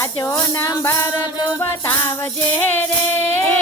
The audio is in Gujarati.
સાચો નંબર તું બતાવજે રે.